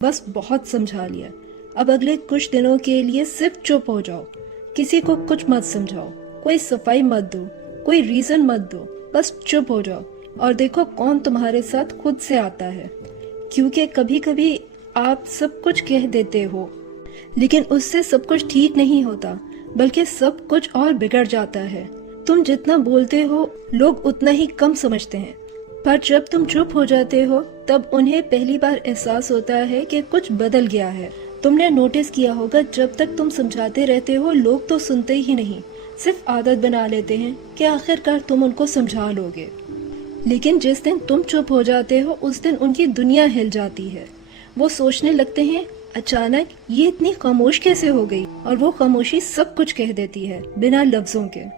बस बहुत समझा लिया, अब अगले कुछ दिनों के लिए सिर्फ चुप हो जाओ। किसी को कुछ मत समझाओ, कोई सफाई मत दो, कोई रीजन मत दो, बस चुप हो जाओ और देखो कौन तुम्हारे साथ खुद से आता है। क्योंकि कभी कभी आप सब कुछ कह देते हो, लेकिन उससे सब कुछ ठीक नहीं होता, बल्कि सब कुछ और बिगड़ जाता है। तुम जितना बोलते हो लोग उतना ही कम समझते हैं, पर जब तुम चुप हो जाते हो तब उन्हें पहली बार एहसास होता है कि कुछ बदल गया है। तुमने नोटिस किया होगा, जब तक तुम समझाते रहते हो लोग तो सुनते ही नहीं, सिर्फ आदत बना लेते हैं कि आखिरकार तुम उनको समझा लोगे। लेकिन जिस दिन तुम चुप हो जाते हो उस दिन उनकी दुनिया हिल जाती है। वो सोचने लगते हैं अचानक ये इतनी खामोश कैसे हो गई, और वो खामोशी सब कुछ कह देती है बिना लफ्जों के।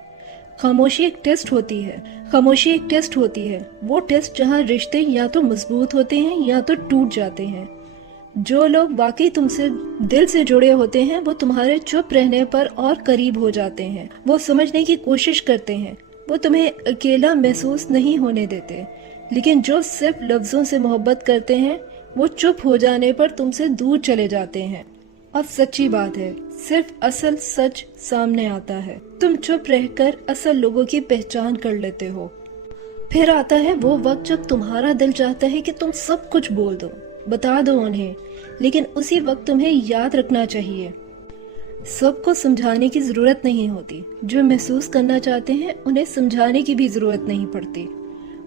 खामोशी एक टेस्ट होती है, खामोशी एक टेस्ट होती है, वो टेस्ट जहाँ रिश्ते या तो मजबूत होते हैं या तो टूट जाते हैं। जो लोग वाकई तुमसे दिल से जुड़े होते हैं वो तुम्हारे चुप रहने पर और करीब हो जाते हैं। वो समझने की कोशिश करते हैं, वो तुम्हें अकेला महसूस नहीं होने देते। लेकिन जो सिर्फ लफ्जों से मोहब्बत करते हैं वो चुप हो जाने पर तुमसे दूर चले जाते हैं। और सच्ची बात है, सिर्फ असल सच सामने आता है। तुम चुप रहकर असल लोगों की पहचान कर लेते हो। फिर आता है वो वक्त जब तुम्हारा दिल चाहता है कि तुम सब कुछ बोल दो, बता दो उन्हें, लेकिन उसी वक्त तुम्हें याद रखना चाहिए सबको समझाने की जरूरत नहीं होती। जो महसूस करना चाहते हैं उन्हें समझाने की भी जरूरत नहीं पड़ती,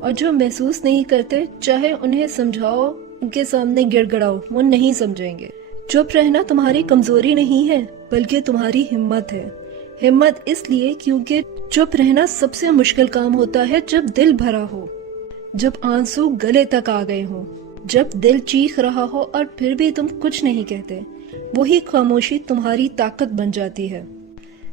और जो महसूस नहीं करते चाहे उन्हें समझाओ, उनके सामने गिड़गिड़ाओ, वो नहीं समझेंगे। चुप रहना तुम्हारी कमजोरी नहीं है, बल्कि तुम्हारी हिम्मत है। हिम्मत इसलिए क्योंकि चुप रहना सबसे मुश्किल काम होता है जब दिल भरा हो, जब आंसू गले तक आ गए हो, जब दिल चीख रहा हो और फिर भी तुम कुछ नहीं कहते। वही खामोशी तुम्हारी ताकत बन जाती है।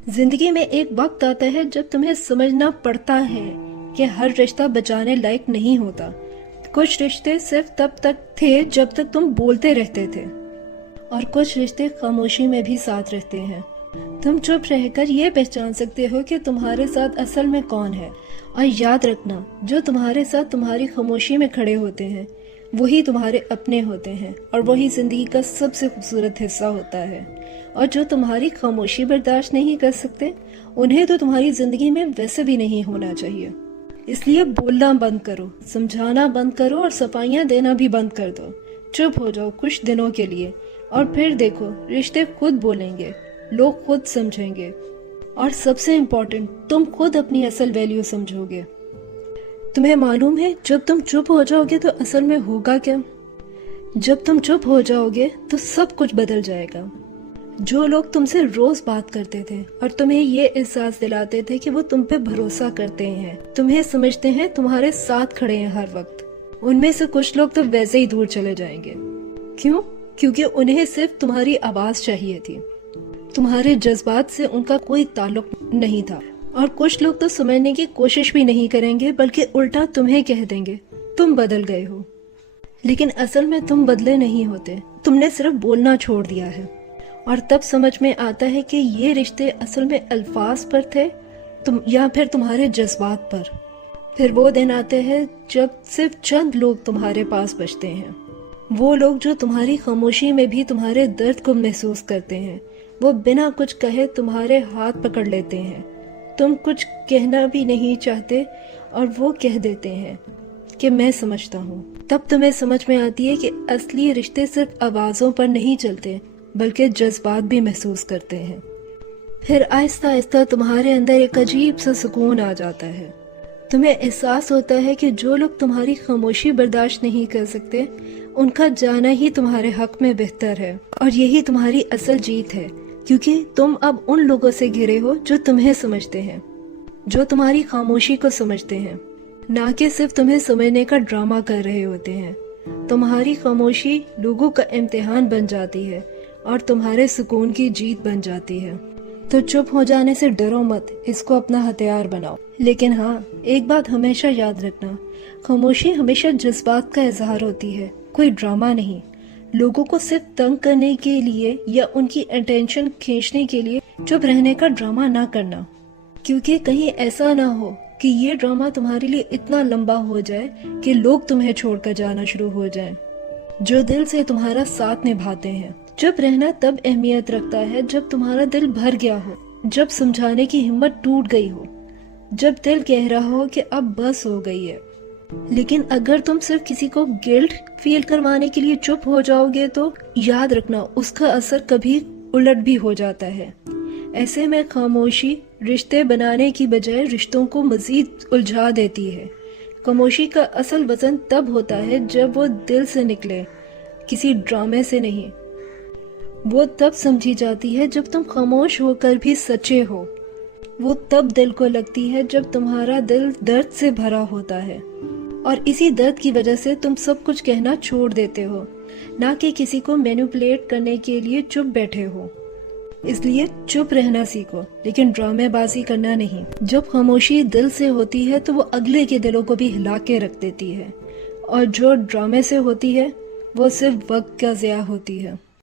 जिंदगी में एक वक्त आता है जब तुम्हें समझना पड़ता है कि हर रिश्ता बचाने लायक नहीं होता। कुछ रिश्ते सिर्फ तब तक थे जब तक तुम बोलते रहते थे, और कुछ रिश्ते खामोशी में भी साथ रहते हैं। तुम चुप रहकर ये पहचान सकते हो कि तुम्हारे साथ असल में कौन है। और याद रखना, जो तुम्हारे साथ तुम्हारी खामोशी में खड़े होते हैं वही तुम्हारे अपने होते हैं, और वही जिंदगी का सबसे खूबसूरत हिस्सा होता है। और जो तुम्हारी खामोशी बर्दाश्त नहीं कर सकते उन्हें तो तुम्हारी जिंदगी में वैसे भी नहीं होना चाहिए। इसलिए बोलना बंद करो, समझाना बंद करो, और सफाइयाँ देना भी बंद कर दो। चुप हो जाओ कुछ दिनों के लिए, और फिर देखो रिश्ते खुद बोलेंगे, लोग खुद समझेंगे, और सबसे इम्पोर्टेंट तुम खुद अपनी असल वैल्यू समझोगे। तुम्हें मालूम है जब तुम चुप हो जाओगे तो असल में होगा क्या? जब तुम चुप हो जाओगे तो सब कुछ बदल जाएगा। जो लोग तुमसे रोज बात करते थे और तुम्हें ये एहसास दिलाते थे कि वो तुम पे भरोसा करते हैं, तुम्हें समझते हैं, तुम्हारे साथ खड़े हैं हर वक्त, उनमें से कुछ लोग तो वैसे ही दूर चले जाएंगे। क्यों? क्योंकि उन्हें सिर्फ तुम्हारी आवाज चाहिए थी, तुम्हारे जज्बात से उनका कोई ताल्लुक नहीं था। और कुछ लोग तो समझने की कोशिश भी नहीं करेंगे, बल्कि उल्टा तुम्हें कह देंगे तुम बदल गए हो। लेकिन असल में तुम बदले नहीं होते, तुमने सिर्फ बोलना छोड़ दिया है। और तब समझ में आता है कि ये रिश्ते असल में अल्फाज पर थे तुम या फिर तुम्हारे जज्बात पर। फिर वो दिन आते हैं जब सिर्फ चंद लोग तुम्हारे पास बचते हैं, वो लोग जो तुम्हारी खामोशी में भी तुम्हारे दर्द को महसूस करते हैं। वो बिना कुछ कहे तुम्हारे हाथ पकड़ लेते हैं, तुम कुछ कहना भी नहीं चाहते और वो कह देते हैं कि मैं समझता हूँ। तब तुम्हें समझ में आती है कि असली रिश्ते सिर्फ आवाज़ों पर नहीं चलते, बल्कि जज्बात भी महसूस करते हैं। फिर आहिस्ता आहिस्ता तुम्हारे अंदर एक अजीब सा सुकून आ जाता है। तुम्हें एहसास होता है कि जो लोग तुम्हारी खामोशी बर्दाश्त नहीं कर सकते उनका जाना ही तुम्हारे हक में बेहतर है। और यही तुम्हारी असल जीत है, क्योंकि तुम अब उन लोगों से घिरे हो जो तुम्हें समझते हैं, जो तुम्हारी खामोशी को समझते हैं, ना कि सिर्फ तुम्हें समझने का ड्रामा कर रहे होते हैं। तुम्हारी खामोशी लोगों का इम्तिहान बन जाती है और तुम्हारे सुकून की जीत बन जाती है। तो चुप हो जाने से डरो मत, इसको अपना हथियार बनाओ। लेकिन हाँ, एक बात हमेशा याद रखना, खामोशी हमेशा जज्बात का इजहार होती है, कोई ड्रामा नहीं। लोगों को सिर्फ तंग करने के लिए या उनकी अटेंशन खींचने के लिए चुप रहने का ड्रामा ना करना, क्योंकि कहीं ऐसा ना हो कि ये ड्रामा तुम्हारे लिए इतना लंबा हो जाए कि लोग तुम्हें छोड़कर जाना शुरू हो जाएं। جو دل سے تمہارا ساتھ نبھاتے ہیں۔ چپ رہنا تب اہمیت رکھتا ہے جب تمہارا دل بھر گیا ہو، جب سمجھانے کی ہمت ٹوٹ گئی ہو، جب دل کہہ رہا ہو کہ اب بس ہو گئی ہے۔ لیکن اگر تم صرف کسی کو گلٹ فیل کروانے کے لیے چپ ہو جاؤ گے تو یاد رکھنا اس کا اثر کبھی الٹ بھی ہو جاتا ہے۔ ایسے میں خاموشی رشتے بنانے کی بجائے رشتوں کو مزید الجھا دیتی ہے۔ خاموشی کا اصل وزن تب ہوتا ہے جب وہ دل سے نکلے، کسی ڈرامے سے نہیں۔ وہ تب سمجھی جاتی ہے جب تم خاموش ہو کر بھی سچے ہو۔ وہ تب دل کو لگتی ہے جب تمہارا دل درد سے بھرا ہوتا ہے، اور اسی درد کی وجہ سے تم سب کچھ کہنا چھوڑ دیتے ہو، نہ کہ کسی کو مینیپولیٹ کرنے کے لیے چپ بیٹھے ہو۔ اس لیے چپ رہنا سیکھو، لیکن ڈرامے بازی کرنا نہیں۔ جب خاموشی دل سے ہوتی ہے تو وہ اگلے کے دلوں کو بھی ہلا کے رکھ دیتی ہے، اور جو ڈرامے سے ہوتی ہے وہ صرف وقت کا ضیاع ہوتی ہے۔